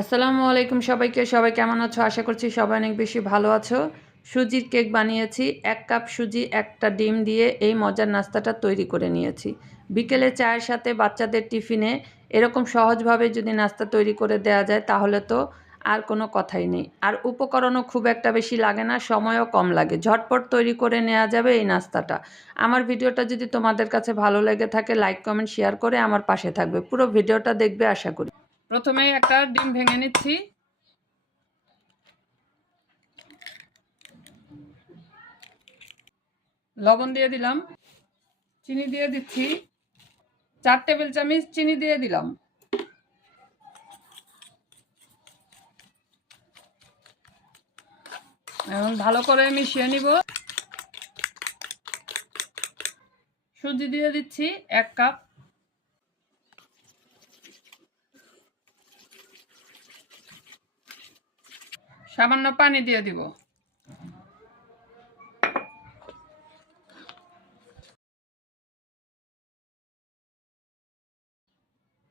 আসসালামু আলাইকুম সবাইকে। সবাই কেমন আছো? আশা করছি সবাই অনেক বেশি ভালো আছো। সুজির কেক বানিয়েছি। ১ কাপ সুজি, ১টা ডিম দিয়ে এই মজার নাস্তাটা তৈরি করে নিয়েছি। বিকেলে চায়ের সাথে বাচ্চাদের টিফিনে এরকম সহজভাবে যদি নাস্তা তৈরি করে দেয়া যায় তাহলে তো আর কোনো কথাই নেই। আর উপকরণও খুব একটা বেশি লাগে না, সময়ও কম লাগে। ঝটপট তৈরি করে নেওয়া যাবে এই নাস্তাটা। আমার ভিডিওটা যদি তোমাদের কাছে ভালো লেগে থাকে লাইক, কমেন্ট, শেয়ার করে আমার পাশে থাকবে। পুরো ভিডিওটা দেখবে আশা করি। প্রথমেই একটা ডিম ভেঙে নিচ্ছি। লবণ দিয়ে দিলাম, চিনি দিয়ে দিচ্ছি, 4 টেবিল চামচ চিনি দিয়ে দিলাম। এখন ভালো করে মিশিয়ে নিব। সুজি দিয়ে দিচ্ছি 1 কাপ। সামান্য পানি দিয়ে দিব।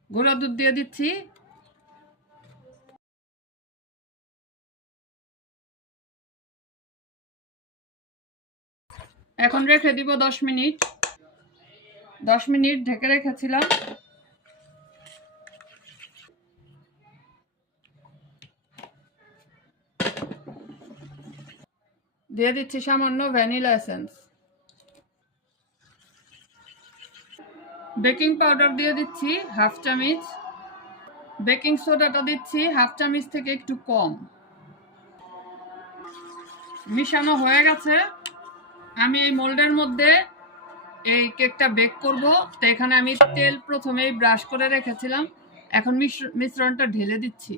গুঁড়া দুধ দিয়ে দিচ্ছি। এখন রেখে দিব 10 মিনিট। 10 মিনিট ঢেকে রেখেছিলাম। দিয়ে দিচ্ছি সামান্য ভ্যানিলা এসেন্স। বেকিং পাউডার দিয়ে দিচ্ছি 1/2 চামচ। বেকিং সোডাটা দিচ্ছি 1/2 চামচ থেকে একটু কম। মিশানো হয়ে গেছে। আমি এই মোল্ডের মধ্যে এই কেকটা বেক করব। তো এখানে আমি তেল প্রথমেই ব্রাশ করে রেখেছিলাম। এখন মিশ্রণটা ঢেলে দিচ্ছি।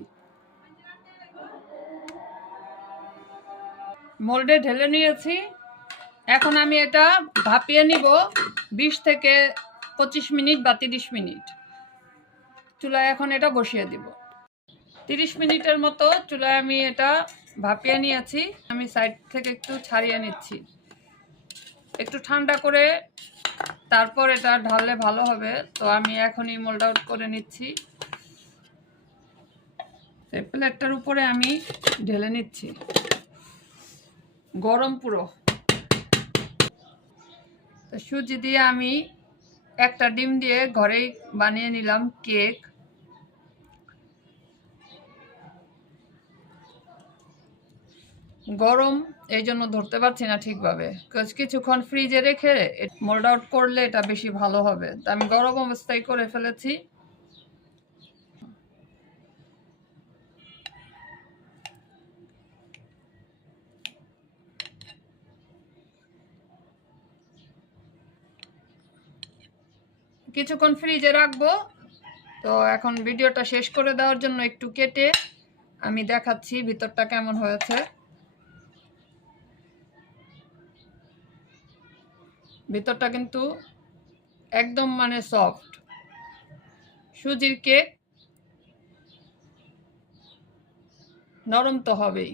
মোল্ডে ঢেলে নিয়েছি। এখন আমি এটা ভাপিয়ে নিব 20 থেকে 25 মিনিট বা 30 মিনিট। চুলায় এখন এটা বসিয়ে দিব। 30 মিনিটের মতো চুলায় আমি এটা ভাপিয়ে নিয়েছি। আমি সাইড থেকে একটু ছাড়িয়ে নিচ্ছি। একটু ঠান্ডা করে তারপর এটা ঢাললে ভালো হবে। তো আমি এখনই মোল্ড আউট করে নিচ্ছি। প্লেটটার উপরে আমি ঢেলে নিচ্ছি। গরম পুরো। সুজি দিয়ে আমি একটা ডিম দিয়ে ঘরেই বানিয়ে নিলাম কেক। গরম এই জন্য ধরতে পারছি না ঠিকভাবে। কিছুক্ষণ ফ্রিজে রেখে মোল্ড আউট করলে এটা বেশি ভালো হবে। তা আমি গরম অবস্থায় করে ফেলেছি। কিছুক্ষণ ফ্রিজে রাখবো। তো এখন ভিডিওটা শেষ করে দেওয়ার জন্য একটু কেটে আমি দেখাচ্ছি ভিতরটা কেমন হয়েছে। ভিতরটা কিন্তু একদম মানে সফট। সুজির কেক নরম তো হবেই।